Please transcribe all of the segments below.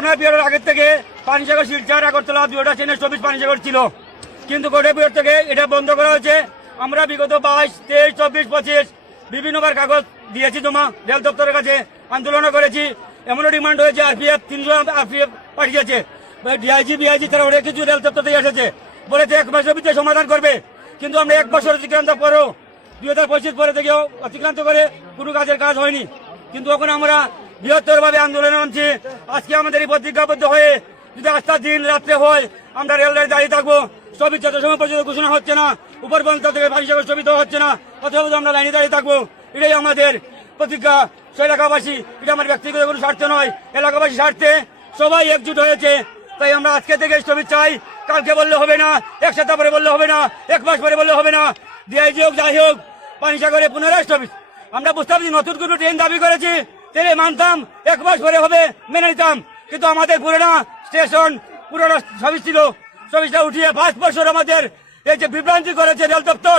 Corona পিরিয়ডের আগের থেকে পানিসাগর শিলচর আগরতলা দুটা ট্রেনের স্টপেজ পানিসাগর ছিল, কিন্তু করোনা পিরিয়ড থেকে এটা বন্ধ করা হয়েছে। আমরা বিগত 22, 23, 24, 25 বিভিন্নবার কাগজ দিয়েছি জমা রেল দপ্তরের কাছে, আন্দোলনও করেছি। এমনও ডিমান্ড হয়েছে, RPF 300 RPF পাঠিয়েছে, ডিআইজি বিআইজি তারা অনেক কিছু রেল দপ্তর থেকে এসেছে, বলেছে 1 মাসের ভিতরে সমাধান করবে। কিন্তু আমরা 1 বছর অতিক্রান্ত পরেও 2025 পরে থেকেও অতিক্রান্ত করে কোনো কাজের কাজ হয়নি। কিন্তু এখন আমরা বৃহত্তরভাবে আন্দোলনে নামছি। আজকে আমাদের এই প্রতিজ্ঞাবদ্ধ হয়ে যদি আস্থার দিন রাত্রে হয়, আমরা রেল লাইনে দাঁড়িয়ে থাকবো। স্থগিত যত সময় পর্যন্ত ঘোষণা হচ্ছে না, উপর পর্যন্ত থেকে পানিসাগর স্থগিত হচ্ছে না, ততক্ষণ আমরা লাইনে দাঁড়িয়ে থাকবো। এটাই আমাদের প্রতিজ্ঞা। এলাকাবাসী, এটা আমার ব্যক্তিগত কোনো স্বার্থ নয়, এলাকাবাসী স্বার্থে সবাই একজুট হয়েছে। তাই আমরা আজকে থেকে স্থগিত চাই। কালকে বললে হবে না, 1 সপ্তাহ পরে বললে হবে না, 1 মাস পরে বললে হবে না। ডিআইজি হোক যাই হোক, পানিসাগরে পুনরায় স্থগিত। আমরা বুঝতে পারছি নতুন কোনো ট্রেন দাবি করেছি, ট্রেনে মানতাম, 1 মাস পরে হবে মেনে নিতাম। কিন্তু আমাদের পুরোনো স্টেশন পুরোনো সবিজ ছিল, সবিজটা উঠিয়ে 5 বছর আমাদের এই যে বিভ্রান্তি করেছে রেল দপ্তর,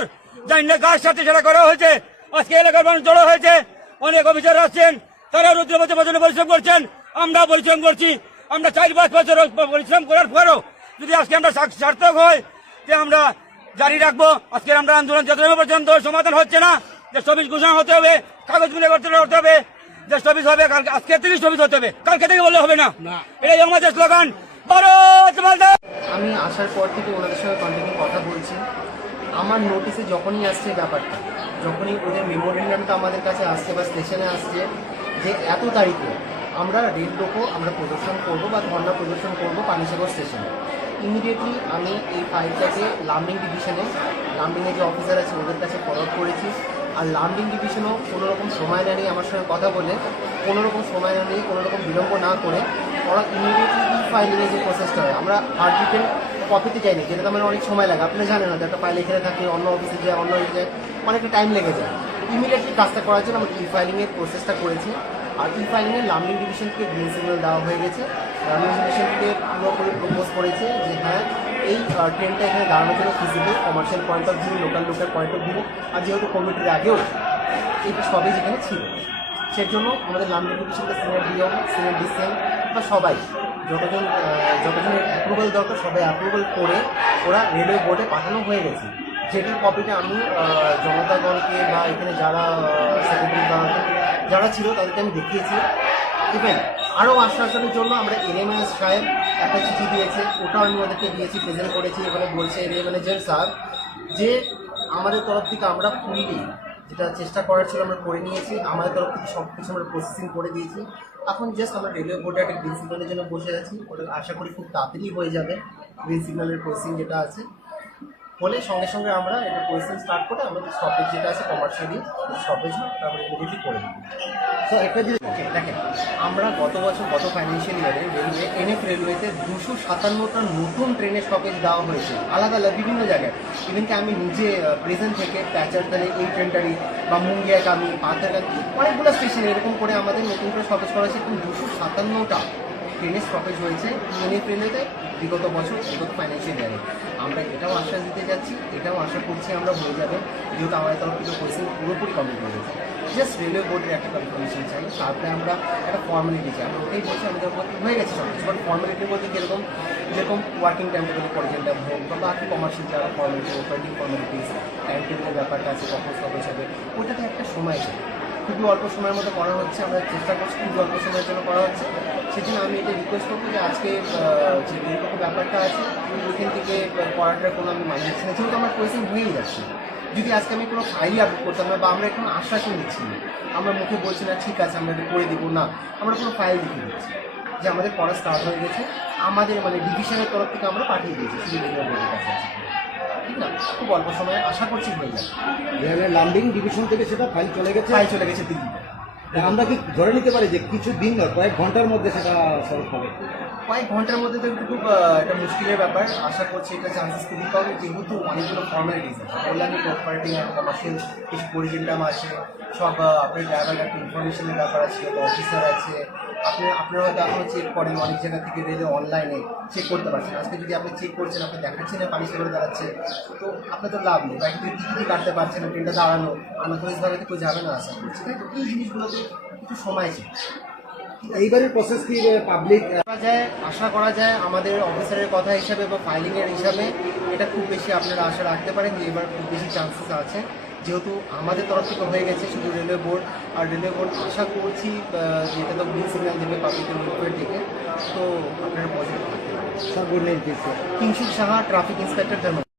জানি না কার সাথে সেটা করা হয়েছে। আজকে এলাকার মানুষ জড়ো হয়েছে, অনেক অফিসার আসছেন, তারা রুদ্র বছর পরিশ্রম করছেন, আমরা পরিশ্রম করছি। আমরা 4-5 বছর পরিশ্রম করার পরেও যদি আজকে আমরা সার্থক হয় যে আমরা জারি রাখবো। আজকে আমরা আন্দোলন যতক্ষণ পর্যন্ত সমাধান হচ্ছে না, যে স্থগিত ঘোষণা হতে হবে, কাগজ মিলে করতে হবে, যে স্থগিত হবে কালকে, আজকে থেকে স্থগিত হতে হবে, কালকে থেকে বললে হবে না। এটাই আমাদের স্লোগান, ভারত মাতা। আমি আসার পর থেকে ওনাদের সঙ্গে কন্টিনিউ কথা বলছি। আমার নোটিসে যখনই আসছে ব্যাপারটা, যখনই ওদের মেমোরেন্ডামটা আমাদের কাছে আসছে বা স্টেশনে আসছে যে এত তারিখে আমরা রেল রোকো আমরা প্রদর্শন করবো বা ধর্ণা প্রদর্শন করবো পানিসাগর স্টেশনে, ইমিডিয়েটলি আমি এই ফাইলটাকে লামডিং ডিভিশনে, লামডিংয়ে যে অফিসার আছে ওদের কাছে ফরওয়ার্ড করেছি। আর লামডিং ডিভিশনও কোনোরকম সময় না নিয়ে আমার সঙ্গে কথা বলে, কোনোরকম সময় না নিয়ে কোনোরকম বিলম্ব না করে ওরা ইমিডিয়েটলি ফাইলিংয়ের যে প্রসেসটা হয়, আমরা হার্ডবিটের কপিতে যাইনি, যেটা আমার অনেক সময় লাগে। আপনি জানেন না, একটা ফাইল এখানে থাকে, অন্য অফিসে যায়, অন্য অফিসে যায়, অনেকটা টাইম লেগে যায়। ইমিডিয়েটলি কাজটা করার জন্য আমরা ফাইলিংয়ের প্রসেসটা করেছি। আর ফাইলিংয়ে লামডিং ডিভিশনকে গ্রিন সিগন্যাল দেওয়া হয়ে গেছে। লামডিং ডিভিশনকে পুরোপুরি প্রপোজ করেছে যে হ্যাঁ এই ট্রেনটা এখানে দাঁড়ানোর জন্য feasible, commercial point of view, local point of view. আর যেহেতু কমিটির আগেও এইটা সবই যেখানে ছিল, সেই জন্য আমাদের লামডিং ডিভিশনকে সিনিয়র ডিও, সিনিয়র ডিসিএম বা সবাই যতজনের অ্যাপ্রুভাল দরকার সবাই অ্যাপ্রুভাল করে ওরা রেলওয়ে বোর্ডে পাঠানো হয়ে গেছে। যেটার কপিটা আমি জনতাগণকে বা এখানে যারা সেক্রেটারি বা যারা ছিল তাদেরকে আমি দেখিয়েছি। ইভেন আরও আশ্বাসনের জন্য আমরা এনএ ম্যানেজার সাহেব একটা চিঠি দিয়েছে, ওটাও আমি ওদেরকে দিয়েছি, প্রেজেন্ট করেছি। এখানে বলছে এনএ ম্যানেজার স্যার যে আমাদের তরফ থেকে আমরা ফুললি যেটা চেষ্টা করার ছিল আমরা করে নিয়েছি, আমাদের তরফ থেকে সব কিছু আমরা প্রসেসিং করে দিয়েছি। এখন জাস্ট আমরা রেলওয়ে বোর্ডে একটা গ্রিন সিগন্যালের জন্য বসে আছি, ওটা আশা করি খুব তাড়াতাড়ি হয়ে যাবে। গ্রিন সিগন্যালের প্রসেসিং যেটা আছে হলে সঙ্গে সঙ্গে আমরা এটা প্রসেসিং স্টার্ট করে আমাদের স্টপেজ যেটা আছে কমার্শিয়ালি স্টপেজ আমরা ইমিডিয়েটলি করে দিই। তো একটা যদি দেখেন, আমরা গত ফাইন্যান্সিয়াল ইয়ারে রেলওয়ে রেলওয়েতে 257টা নতুন ট্রেনের স্টপেজ দেওয়া হয়েছে আলাদা বিভিন্ন জায়গায়। ইভেনকি আমি নিজে প্রেজেন্ট থেকে প্যাচারদালে এই ট্রেনটারি বা মুঙ্গিয়াকামি, পাথারকান্দি অনেকগুলো স্টেশনে এরকম করে আমাদের নতুন করে স্টপেজ করা হয়েছে। কিন্তু 257টা ট্রেনের স্টপেজ হয়েছে রেলওয়েতে বিগত ফাইন্যান্সিয়াল ইয়ারে। আমরা এটাও আশ্বাস দিতে যাচ্ছি, এটাও আশা করছি আমরা হয়ে যাবে, যেহেতু আমাদের তরফ থেকে পরিস্থিতি পুরোপুরি কমপ্লিট হয়ে গেছে। জাস্ট রেলওয়ে বোর্ডের একটা কনফার্মেশন চাই, তারপরে আমরা একটা ফর্মালিটি চাই। আমরা ওটাই বলছি আমাদের হয়ে গেছে সব কিছু। বাট ফর্মালিটি বলতে যেরকম ওয়ার্কিং টাইম টেবিল পর্যন্ত হোক বা বাকি কমার্শিয়াল যারা ফর্মালিটি, ওপেনিং ফর্মালিটিস, টাইম টেবিলের ব্যাপারটা আছে, কখন স্টপেজ হবে, ওটাতে একটা সময় চাই। খুবই অল্প সময়ের মধ্যে করা হচ্ছে, আমরা চেষ্টা করছি খুবই অল্প সময়ের জন্য করা হচ্ছে। সেজন্য আমি এটা রিকোয়েস্ট করবো যে আজকে যে এইরকম ব্যাপারটা আছে ওইখান থেকে করাটার কোনো আমি মানি দিচ্ছি না, যেহেতু আমার প্রসেসিং হয়েই যাচ্ছে। যদি আজকে আমি কোনো ফাইল আপলোড করতাম না বা আমরা কোনো আশ্বাসন দিচ্ছি না, আমরা মুখে বলছি না ঠিক আছে আমরা এটা করে দেবো না, আমরা কোনো ফাইল লিখে দিচ্ছি যে আমাদের পড়া স্টার্ট হয়ে গেছে, আমাদের ডিভিশনের তরফ থেকে আমরা পাঠিয়ে দিয়েছি সিভিল বোর্ডের কাছে। ঠিক না, খুব অল্প সময়ে আশা করছি হয়ে যাবে। লামডিং ডিভিশন থেকে সেটা ফাইল চলে গেছে দিল্লি। আমরা কি ধরে নিতে পারি যে কিছু দিন নয়, কয়েক ঘন্টার মধ্যে সেটা সলভ হবে? কয়েক ঘন্টার মধ্যে তো একটু খুব একটা মুশকিলের ব্যাপার। আশা করছি এটা চান্সেস খুবই কম, যেহেতু অনেকগুলো ফর্মালিটিস আছে। কল্যাণী কোপারেটিং একটা কমার্শিয়াল কিছু পরিচিন্তাম আছে, সব আপনার ড্রাইভার একটা ইনফরমেশনের ব্যাপার আছে, অফিসার আছে, আপনারা হয়তো এখনও চেক করেন, অনেক জায়গা থেকে রেলে অনলাইনে চেক করতে পারছেন। আজকে যদি আপনি চেক করছেন, আপনি দেখাচ্ছেন না পানিসাগরে দাঁড়াচ্ছে, তো আপনার তো লাভ নেই। বাইক থেকে টিকিটই কাটতে পারছেন না, ট্রেনটা দাঁড়ানো, আনন্দভাবে তো কেউ যাবে না আশা করছি। তাই তো এই জিনিসগুলোতে একটু সময় চাই। এইবারের প্রসেস কি পাবলিক করা যায়, আশা করা যায় আমাদের অফিসারের কথা হিসাবে বা ফাইলিংয়ের হিসাবে এটা খুব বেশি আপনারা আশা রাখতে পারেন যে এবার খুব বেশি চান্সেস আছে, যেহেতু আমাদের তরফ থেকে হয়ে গেছে শুধু রেলওয়ে বোর্ড। আর রেলওয়ে বোর্ড আশা করছি যেটা তো গ্রিন সিগন্যাল দেবে পাবলিকের ওয়েলফেয়ার থেকে, তো আপনারা পজিটিভ থাকতে পারেন। সব good news Kingshuk Saha, traffic inspector, ধন্যবাদ।